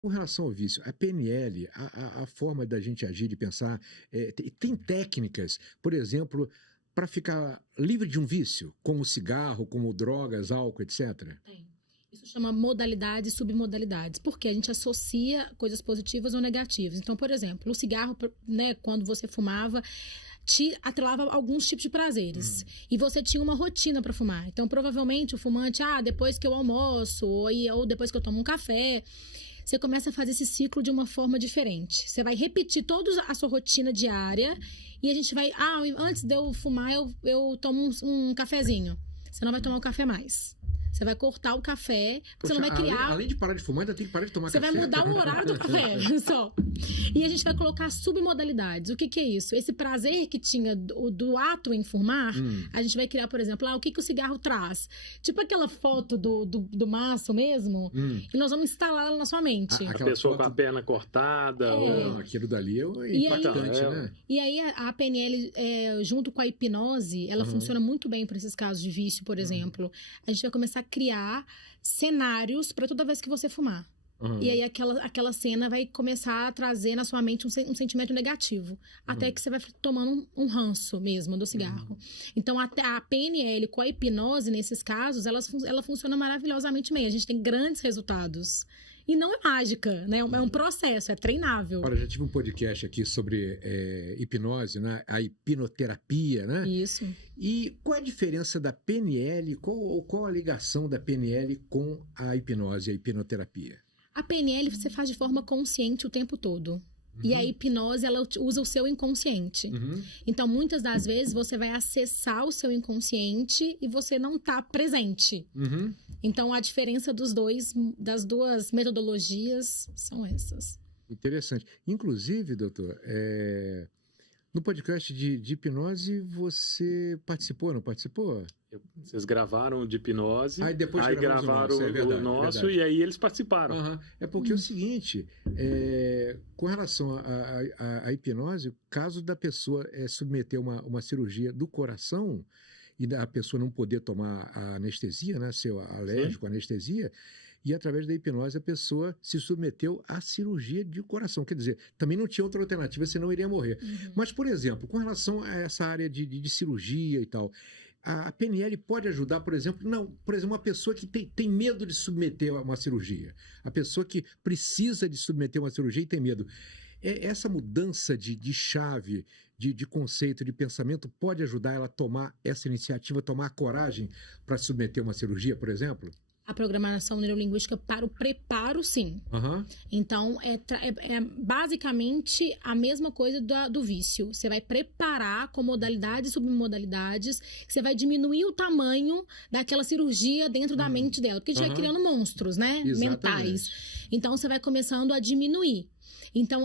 Com relação ao vício, a PNL, a forma da gente agir e pensar, tem técnicas, por exemplo, para ficar livre de um vício, como cigarro, como drogas, álcool, etc. Tem. Isso chama modalidades e submodalidades, porque a gente associa coisas positivas ou negativas. Então, por exemplo, o cigarro, né, quando você fumava, te atrelava a alguns tipos de prazeres. E você tinha uma rotina para fumar. Então, provavelmente, o fumante, depois que eu almoço, ou depois que eu tomo um café, você começa a fazer esse ciclo de uma forma diferente. Você vai repetir toda a sua rotina diária e a gente vai... antes de eu fumar, eu tomo um cafezinho. Você não vai tomar o café mais. Você vai cortar o café, porque Poxa, você não vai criar... além de parar de fumar, ainda tem que parar de tomar Você café. vai mudar o horário do café, só. E a gente vai colocar submodalidades. O que é isso? Esse prazer que tinha do ato em fumar, a gente vai criar, por exemplo, o que o cigarro traz? Tipo aquela foto do maço mesmo, e nós vamos instalar ela na sua mente. A pessoa com a perna cortada. Não, aquilo dali é impactante, né? E aí a PNL, junto com a hipnose, ela funciona muito bem para esses casos de vício, por exemplo. A gente vai começar a criar cenários para toda vez que você fumar. E aí aquela cena vai começar a trazer na sua mente um sentimento negativo. Até que você vai tomando um ranço mesmo do cigarro. Então até a PNL com a hipnose, nesses casos, ela funciona maravilhosamente bem. A gente tem grandes resultados. E não é mágica, né? É um processo, é treinável. Olha, já tive um podcast aqui sobre hipnose, né? A hipnoterapia, né? Isso. E qual é a diferença da PNL, qual a ligação da PNL com a hipnose, a hipnoterapia? A PNL você faz de forma consciente o tempo todo. E a hipnose, ela usa o seu inconsciente. Então, muitas das vezes, você vai acessar o seu inconsciente e você não está presente. Então, a diferença das duas metodologias são essas. Interessante. Inclusive, doutor, no podcast de hipnose, você participou, não participou? Vocês gravaram de hipnose, aí depois gravaram o nosso e aí eles participaram. É porque é o seguinte, com relação à hipnose, caso da pessoa submeter uma cirurgia do coração e a pessoa não poder tomar a anestesia, né, ser alérgico à anestesia, e através da hipnose a pessoa se submeteu à cirurgia de coração. Quer dizer, também não tinha outra alternativa, senão iria morrer. Mas, por exemplo, com relação a essa área de cirurgia e tal, a PNL pode ajudar, por exemplo, uma pessoa que tem medo de submeter a uma cirurgia. A pessoa que precisa de submeter uma cirurgia e tem medo. Essa mudança de chave, de conceito, de pensamento, pode ajudar ela a tomar essa iniciativa, tomar a coragem para submeter uma cirurgia, por exemplo? A programação neurolinguística para o preparo, sim. Então, é basicamente a mesma coisa do vício. Você vai preparar com modalidades e submodalidades, você vai diminuir o tamanho daquela cirurgia dentro da mente dela. Porque a gente vai criando monstros, né? Exatamente. Mentais. Então, você vai começando a diminuir. Então,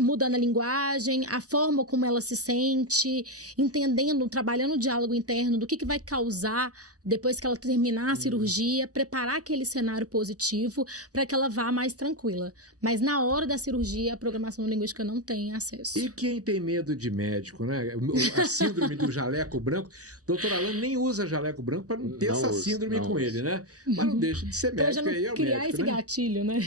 mudando a linguagem, a forma como ela se sente, entendendo, trabalhando o diálogo interno do que vai causar depois que ela terminar a cirurgia, preparar aquele cenário positivo para que ela vá mais tranquila. Mas na hora da cirurgia, a programação linguística não tem acesso. E quem tem medo de médico, né? A síndrome do jaleco branco, doutor Alan nem usa jaleco branco para não ter essa síndrome com ele, né? Mas não deixa de ser médico. Então, já não criar médico, esse gatilho, né?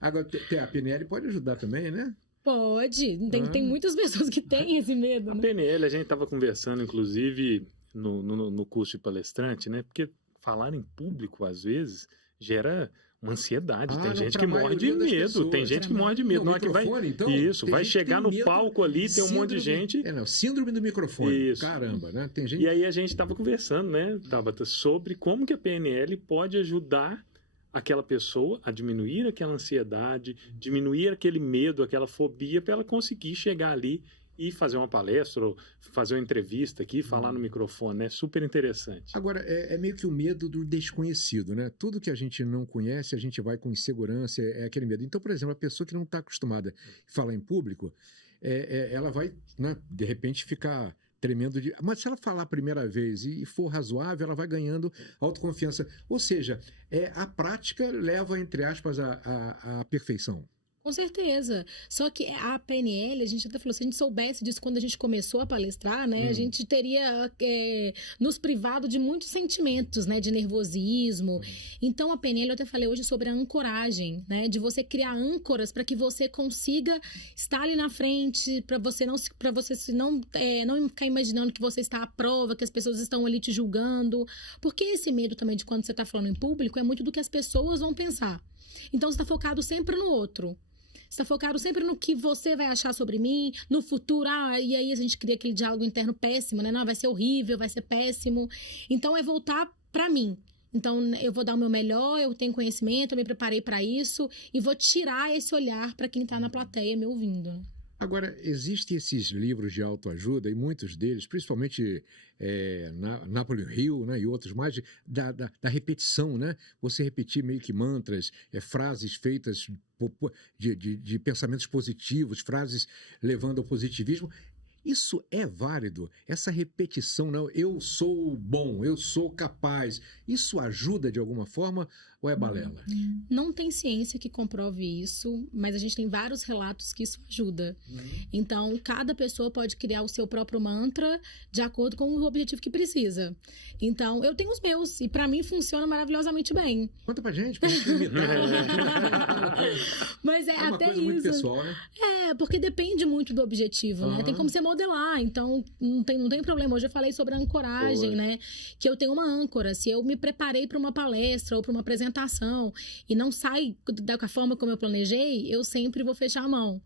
Agora, a PNL pode ajudar também, né? Pode. Tem muitas pessoas que têm esse medo, né? A PNL, a gente estava conversando, inclusive, no curso de palestrante, né? Porque falar em público, às vezes, gera uma ansiedade. Tem gente que morre de medo. Pessoas, tem gente que morre de medo. No Não é que vai. então, isso, vai chegar no palco ali, tem um monte de gente. Síndrome do microfone. Isso. Caramba, né? Tem gente... E aí a gente estava conversando, né, Tabata, sobre como que a PNL pode ajudar aquela pessoa a diminuir aquela ansiedade, diminuir aquele medo, aquela fobia, para ela conseguir chegar ali e fazer uma palestra, ou fazer uma entrevista aqui, falar no microfone, né? Super interessante. Agora, é meio que o medo do desconhecido, né? Tudo que a gente não conhece, a gente vai com insegurança, é aquele medo. Então, por exemplo, a pessoa que não está acostumada a falar em público, ela vai, né, de repente, ficar tremendo de... Mas se ela falar a primeira vez e for razoável, ela vai ganhando autoconfiança. Ou seja, a prática leva, entre aspas, à perfeição. Com certeza. Só que a PNL, a gente até falou, se a gente soubesse disso quando a gente começou a palestrar, né? A gente teria nos privado de muitos sentimentos, né? De nervosismo. Então, a PNL, eu até falei hoje sobre a ancoragem, né? De você criar âncoras para que você consiga estar ali na frente, para você não ficar imaginando que você está à prova, que as pessoas estão ali te julgando. Porque esse medo também de quando você está falando em público é muito do que as pessoas vão pensar. Então, você está focado sempre no outro. Você está focado sempre no que você vai achar sobre mim, no futuro. E aí a gente cria aquele diálogo interno péssimo, né? Não, vai ser horrível, vai ser péssimo. Então, é voltar para mim. Então, eu vou dar o meu melhor, eu tenho conhecimento, eu me preparei para isso. E vou tirar esse olhar para quem está na plateia me ouvindo. Agora, existem esses livros de autoajuda, e muitos deles, principalmente Napoleon Hill, né, e outros mais, da repetição, né? Você repetir meio que mantras, frases feitas de pensamentos positivos, frases levando ao positivismo. Isso é válido? Essa repetição, não, eu sou bom, eu sou capaz, isso ajuda de alguma forma ou é balela? Não tem ciência que comprove isso, mas a gente tem vários relatos que isso ajuda. Então, cada pessoa pode criar o seu próprio mantra de acordo com o objetivo que precisa. Então, eu tenho os meus e pra mim funciona maravilhosamente bem. Conta pra gente imitar. Mas É uma até coisa isso. muito pessoal, né? Porque depende muito do objetivo, né? Tem como você modelar, então não tem problema. Hoje eu falei sobre a ancoragem, né? Que eu tenho uma âncora. Se eu me preparei para uma palestra ou para uma apresentação e não sai da forma como eu planejei, eu sempre vou fechar a mão.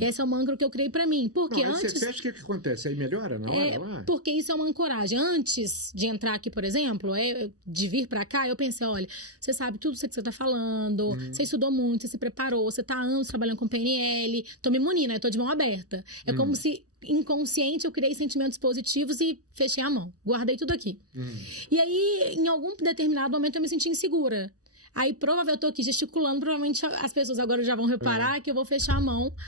Esse é uma âncora que eu criei para mim. Porque Não, aí antes... você fecha, o que acontece? Aí melhora na hora lá? Porque isso é uma ancoragem. Antes de entrar aqui, por exemplo, de vir pra cá, eu pensei, olha, você sabe tudo isso que você tá falando, você estudou muito, você se preparou, você tá há anos trabalhando com PNL, tô me munindo, eu tô de mão aberta. É como se inconsciente eu criei sentimentos positivos e fechei a mão, guardei tudo aqui. E aí, em algum determinado momento, eu me senti insegura. Aí, provavelmente, eu tô aqui gesticulando, provavelmente as pessoas agora já vão reparar que eu vou fechar a mão